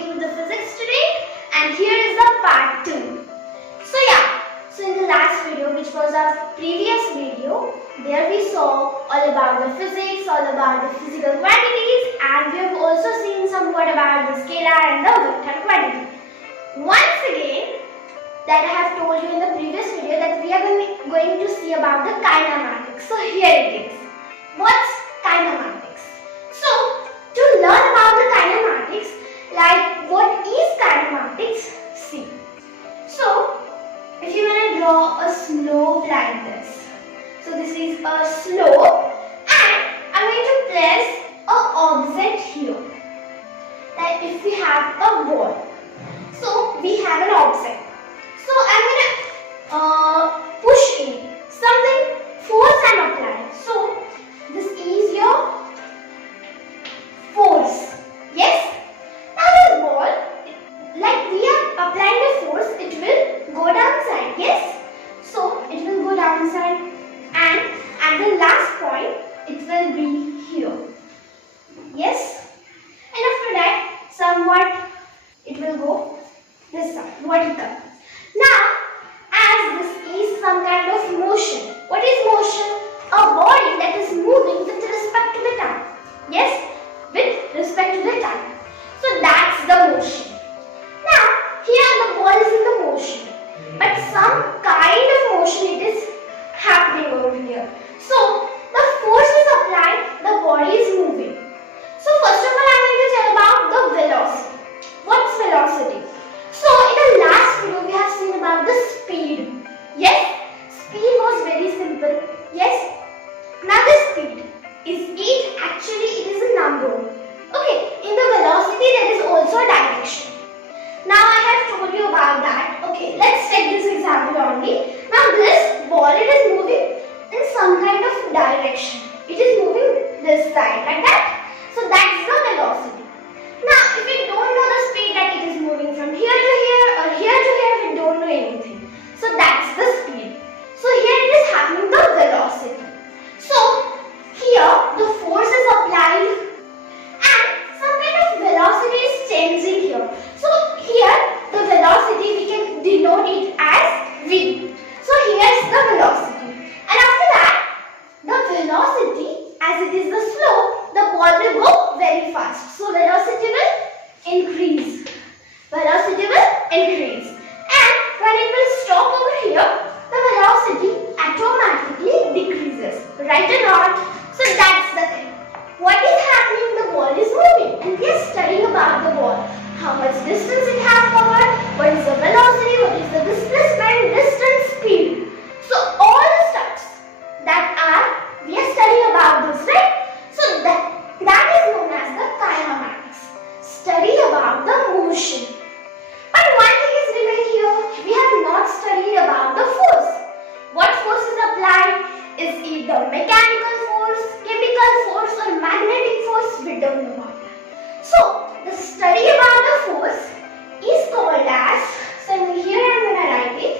deal with the physics today, and here is the part 2. So in the last video, which was our previous video, there we saw all about the physics, all about the physical quantities, and we have also seen somewhat about the scalar and the vector quantity. Once again, that I have told you in the previous video that we are going to see about the kinematics. So here it is. What's kinematics? So to learn about the kinematics, like what is kinematics? See. So if you want to draw a slope like this. So this is a slope and I'm going to place an object here. Like if we have a ball. So we have an object. So I'm going to push in something, force I'm applying. So this is your force. Yes? Now this ball, like we are applying the force, it will go downside. Yes? So it will go downside and at the last point it will be here. Yes? And after that somewhat it will go this side, vertical. Now, as this is some kind of motion. What is motion? A body that is moving with respect to the time. Yes? With respect to the time. So that's the motion. Now, here the ball is in the motion. But some kind of motion it is happening over here. So, the force is applied, the body is moving. So, first of all, I am going to tell about the velocity. What's velocity? So, in the last video, we have seen about the speed. Yes? Speed was very simple. Yes? Now, the speed is it actually it is a number. Okay, in the velocity, there is also a direction. Now, I have told you about that. Okay, let's take this example only. Now, this ball, it is moving in some kind of direction. It is moving this side, like that. So, that's the velocity. Now, if we don't know the speed that it is moving from here to here or here to here, we don't know anything. So, that's the speed. So, here it is happening the velocity. So, here the force is applied and some kind of velocity is changing here. So, here the velocity we can denote it as V. So, here is the velocity. And after that, the velocity, as it is the slope, the ball will go very fast. So, velocity will increase. Velocity will increase. And when it will stop over here, the velocity automatically decreases. Right or not? So, that's the thing. What is happening? The ball is moving. And we are studying about the ball. How much distance it has covered, what is the velocity, what is the displacement, distance, speed. So, all the stuffs we are studying about this, right? So, that is known as the kinematics. Study about the motion. But one thing is remained here. We have not studied about the force. What force is applied? Is it the mechanical force, chemical force or magnetic force? We don't know about that. So, the study about the force is called as, so here I am going to write it,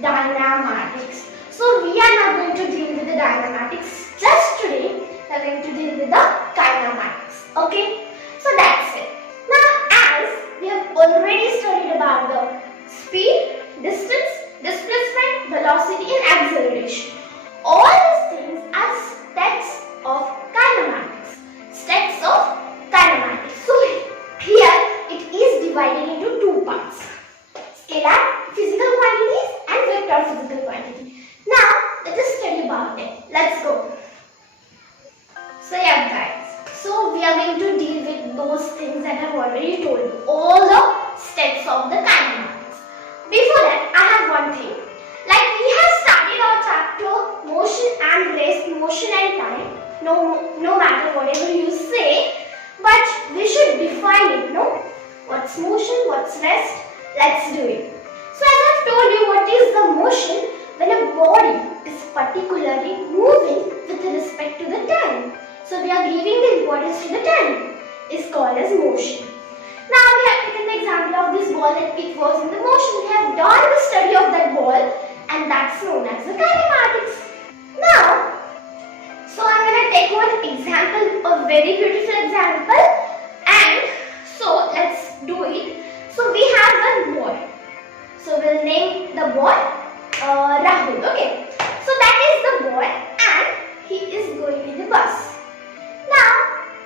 dynamatics. So, we are not going to deal with the dynamatics just today. We are going to deal with the kinematics. Okay? So, that's it. Now, as we have already studied about the speed, distance, displacement, velocity and acceleration. All these things are steps of kinematics. Steps of kinematics. So, here it is divided into two parts. Scalar physical quantities and vector physical quantity. Now, let us study about it. Let's go. So, yeah guys. So, we are going to deal with those things that I have already told you. All the steps of the kinematics. Before that, I have one thing. Like we have started our chapter motion and rest, motion and time. No matter whatever you say, but we should define it, no? What's motion, what's rest? Let's do it. So as I've told you, what is the motion? When a body is particularly moving with respect to the time. So we are giving the importance to the time. It's called as motion. Now we have taken the example of this ball that it was in the motion. We have done the study of that ball and that's known as the kinematics. Now, so I'm going to take one example, a very beautiful example, and so let's do it. So we have one boy. So we'll name the boy Rahul. Okay. So that is the boy, and he is going in the bus. Now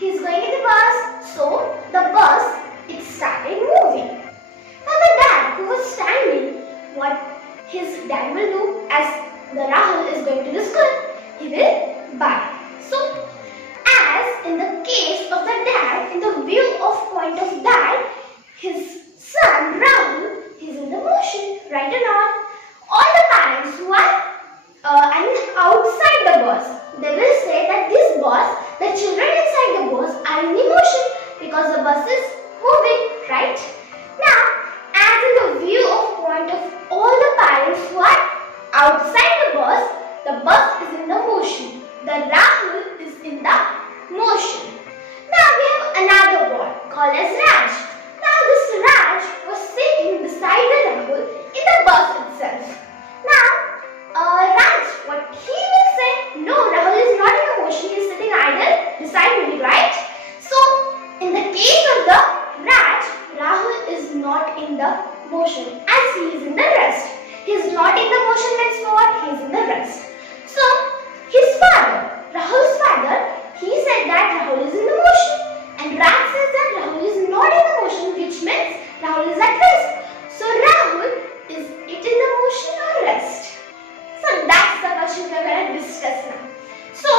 he is going in the bus. So the bus, it started moving. Now the dad who was standing, what his dad will do as the Rahul is going to the school, he will buy. So as in the case of the dad, in the view of point of dad, his son Rahul is in the motion, right or not? All the parents who are outside the bus, they will say that this bus, the children inside the bus are in the motion because the bus is moving, right? Now, as in the view of point of all the parents who are outside the bus is in the motion. The Rahul is in the motion. Now we have another boy called as Raj. Now this Raj was sitting beside the Rahul in the bus itself. Now Raj, what he will say, no, Rahul is not in the motion, he is sitting idle beside me, right? So in the case of the Raj, Rahul is not in the motion as he is in the rest. He is not in the motion, means what? He is in the rest. So his father, Rahul's father, he said that Rahul is in the motion, and Raj says that Rahul is not in the motion, which means Rahul is at rest. So Rahul, is it in the motion or rest? So that's the question we are going to discuss now. So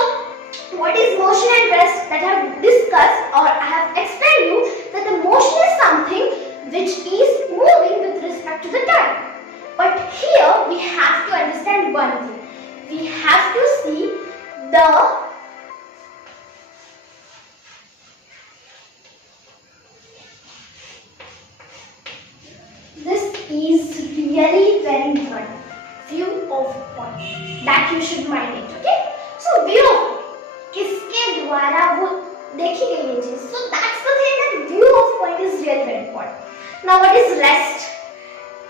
what is motion and rest that I have discussed, or I have explained you that the motion is something which is moving with respect to the time. But here we have to understand one thing. We have to see this is really very important. View of point that you should mind it. Okay. So view किसके द्वारा वो देखी गई ये चीज. So that's the thing, that view of point is really very important. Now what is rest?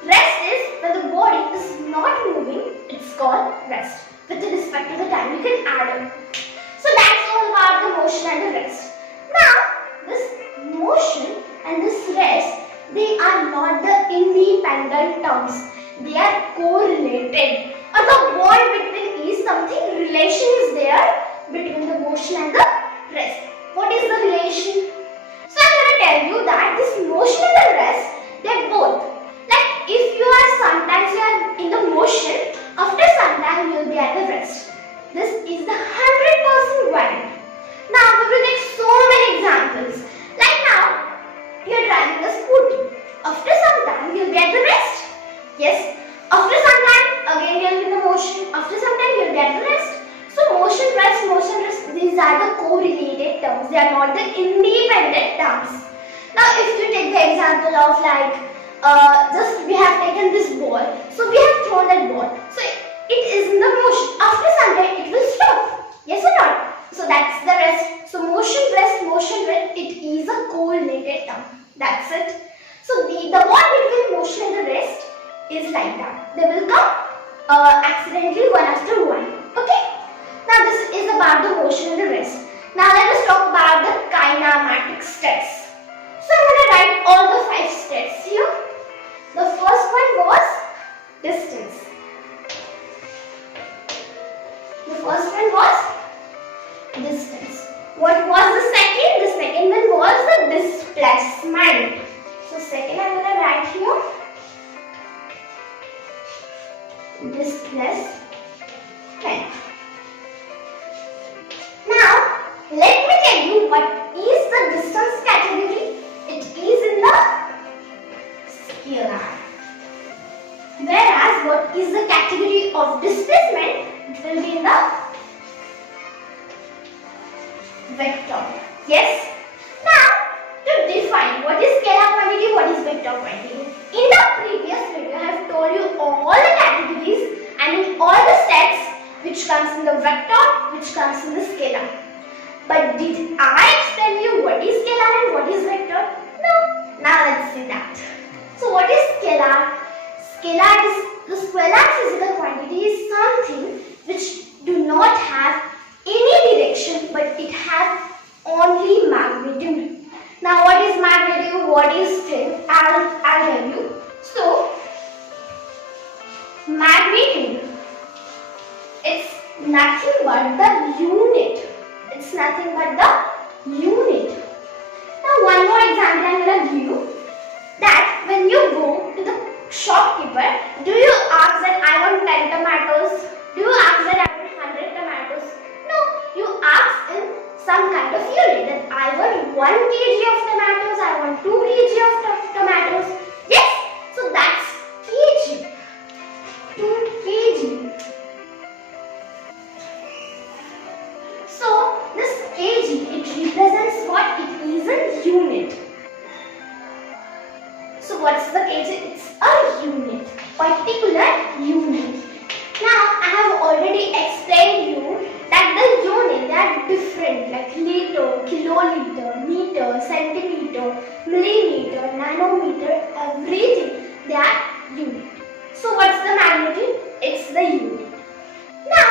Rest is when the body is not moving, it's called rest. With respect to the time, you can add on. So that's all about the motion and the rest. Now, this motion and this rest, they are not the independent terms. They are correlated. Or the bond between is something, relation is there between the motion and the rest. What is the relation? So I'm going to tell you that this motion and the rest, they both. Like if you are sometimes you are in the motion, after some time you will be at the rest. This is the 100% guarantee. Now we will take so many examples. Like now, you are driving a scooty. After some time you will be at the rest. Yes. After some time, again you will be in the motion. After some time you will be at the rest. So motion, rest, these are the correlated terms. They are not the independent terms. Now if you take the example of like, just we have taken this ball, so we have thrown that ball, so it is in the motion. After some time it will stop, yes or not? So that's the rest. So motion, rest, it is a correlated term. That's it. So the bond between motion and the rest is like that. They will come accidentally one after one. Okay. Now this is about the motion and the rest. Now let us talk about the kinematic steps. So I'm going to write all the 5 steps here. The first one was distance. The first one was distance. What was the second? The second one was the displacement. So second I'm going to write here. Displacement. Now let me tell you what is the distance category. It is in the scalar. Whereas what is the category of displacement? It will be in the vector. Yes. Now to define what is scalar quantity, what is vector quantity. In the previous video I have told you all the categories and in all the steps which comes in the vector, which comes in the scalar. But did I explain you what is scalar and what is vector? No. Now let's see that. So what is scalar? Scalar is the scalar physical quantity is something which do not have any direction, but it has only magnitude. Now what is magnitude? What is thing? I'll tell you. So magnitude, it's nothing but the unit. It's nothing but the unit. Now one more example I'm going to give you. That when you go to the shopkeeper, do you ask that I want 10 tomatoes? Do you ask that I want 100 tomatoes? No, you ask in some kind of unit that I want 1 kg of tomatoes, I want 2 kg of tomatoes. Yes, so that's kg. 2 kg. So this kg, it represents what? It is a unit. So what's the kg? It's a unit, particular unit. Now I have already explained you that the unit, they are different, like liter, kiloliter, meter, centimeter, millimeter, nanometer, everything, they are unit. So what's the magnitude? It's the unit. Now,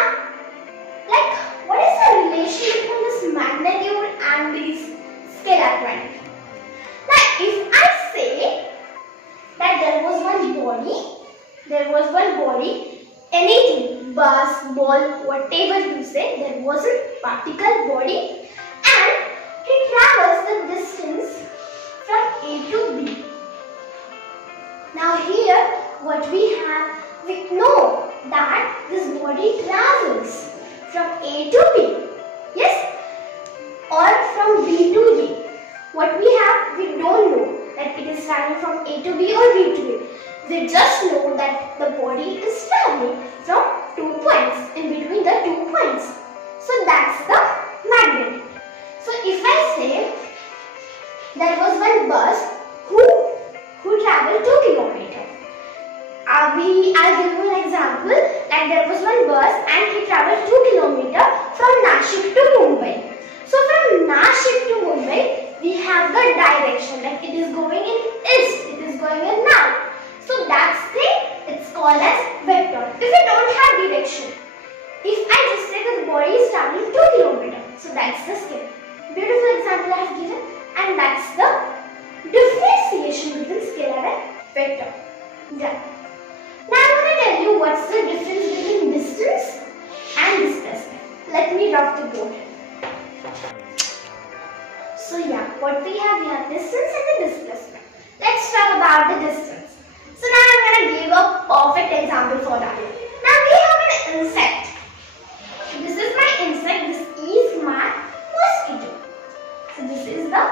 like what is the relation between this magnitude and this scalar quantity? Now if I say that there was one body, anything, bus, ball, whatever you say, there was a particle body and it travels the distance from A to B. Now here what we have, we know that this body travels from A to B, yes, or from B to A. What we have, we don't know that it is traveling from A to B or B to A. We just know that the body is traveling from 2 points, in between the 2 points. So that's the magnitude. So if I say there was one bus who traveled 2 kilometers. I'll give you an example. Like there was one bus and he traveled 2 kilometers from Nashik to Mumbai. So from Nashik to Mumbai, we have the direction, like it is going in east, it is going in north. So that's it's called as vector. If we don't have direction, if I just say that the body is traveling 2 kilometers, so that's the scale. Beautiful example I have given, and that's the differentiation between scalar and vector. Done. Now I'm going to tell you what's the difference between distance and displacement. Let me drop the board. So yeah, what we have distance and the displacement. Let's talk about the distance. So now I'm going to give a perfect example for that. Now we have an insect. This is my insect, this is my mosquito. So this is the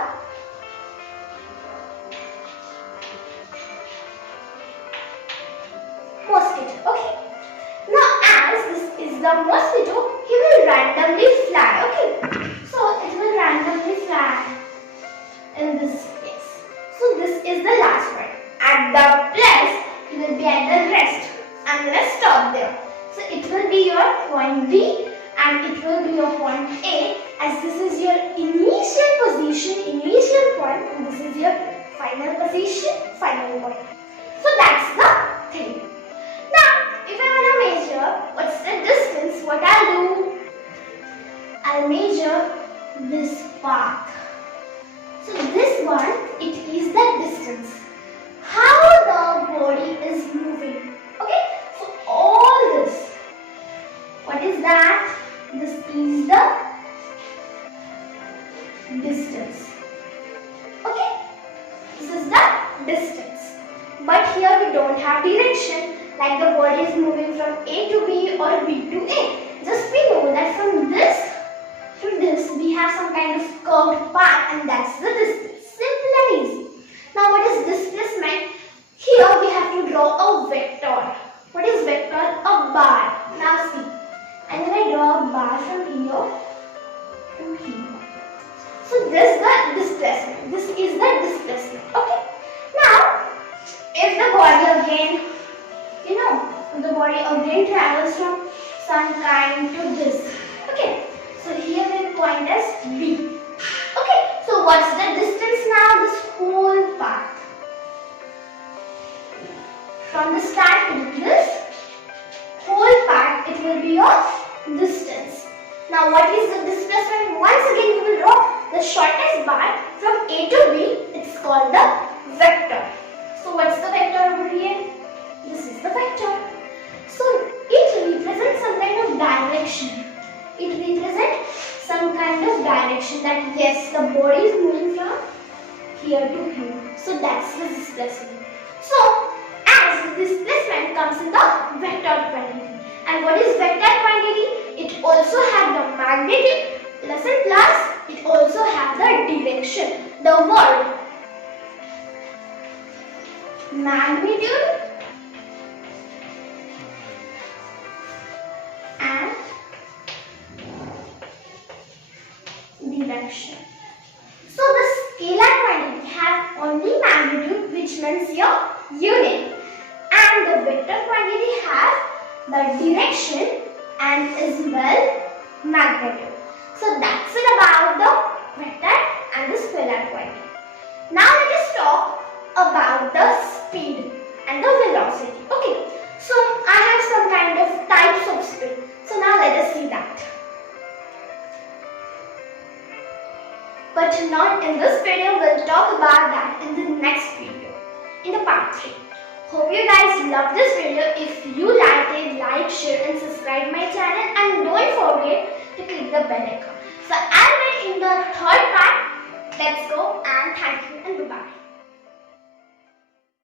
mosquito, okay. Now as this is the mosquito, he will randomly fly, okay. So it will randomly fly in this place. So this is the last one. At the place, it will be at the rest. I'm going to stop there. So it will be your point B and it will be your point A, as this is your initial position, initial point, and this is your final position, final point. So that's the thing. Now, if I want to measure what's the distance, what I'll do, I'll measure this path. So this one, it is the distance. How the body is moving. Okay, so all this, what is that? This is the distance. Okay, this is the distance. But here we don't have direction, like the body is moving from A to B or B to A. Just we know that from this to this we have some kind of curved path, and that's the distance. Simple and easy. Now what is displacement? Here we have to draw a vector. What is vector? A bar. Now see, I'm going to draw a bar from here to here. So this is the displacement. This is the displacement. Okay. Now, if the body again, the body again travels from some kind to this. Okay. So here we point as B. Okay. So what's the distance now? This whole path. From the start to this whole part, it will be your distance. Now Now what is the displacement? Once again we will draw the shortest bar from A to B. It's called the vector. So what's the vector over here? This is the vector. So it represents some kind of direction. It represents some kind of direction that yes, the body is moving from here to here. So that's the displacement. So as the displacement comes in the vector quantity. And what is vector quantity? It also has the magnitude plus it also has the direction. The word magnitude and direction. So the scalar quantity has only magnitude, which means your unit, and the vector quantity has the direction and as well magnitude. So that's it about the vector and the scalar quantity. Now let us talk about the speed and the velocity. Okay, so I have some kind of types of speed. So now let us see that. But not in this video, we'll talk about that in the next video, in the part 3. Hope you guys love this video. If you like it, like, share and subscribe my channel, and don't forget to click the bell icon. So I'll meet in the third part. Let's go and thank you and goodbye.